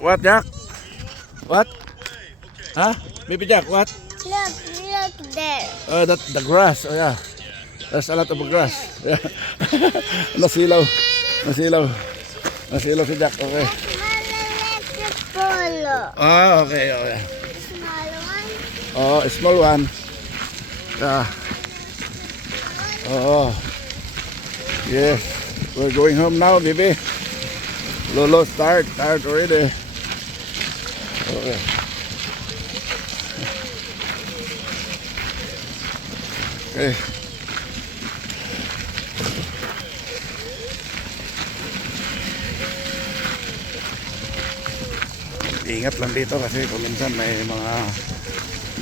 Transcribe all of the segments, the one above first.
What, Jack? What? Huh? Baby Jack, what? Look there. That the grass. Oh yeah. There's a lot of grass. Yeah. Nasilaw. Nasilaw. Nasilaw si Jack. Okay. Maliliit polo. Ah, okay. Oh yeah. Small one. Oh, a small one. Yeah. Oh. Yes. We're going home now, baby. Lolo, tired already. Okay. Okay. Ingat lang dito kasi kung minsan may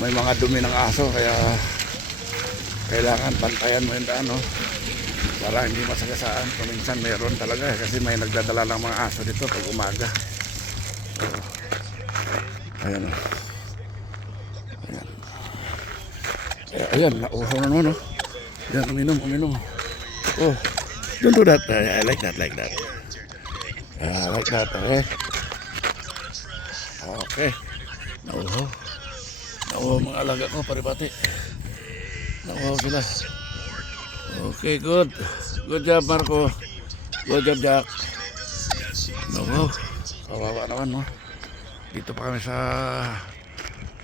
mga dumi ng aso, kaya kailangan bantayan mo yung daan, no? Para hindi masagasaan. Kung minsan mayroon talaga kasi may nagdadala ng mga aso dito pag umaga. Ayan, o. Ayan. Ayan, nauhaw na naman, no? Ayan, uminom. Oh, don't do that. I like that. I like that, okay? Okay. Nauhaw mga alaga ko, paribati. Nauhaw sila. Okay, good. Good job, Marco. Good job, Jack. Nauhaw. Kawawa naman, no? Dito pa kami sa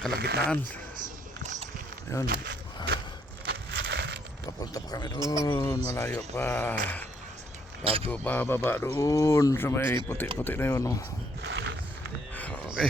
kalagitnaan. Yun. Papunta pa kami doon. Malayo pa. Bago pa baba doon sa may puti-puti na yun, no? Okay.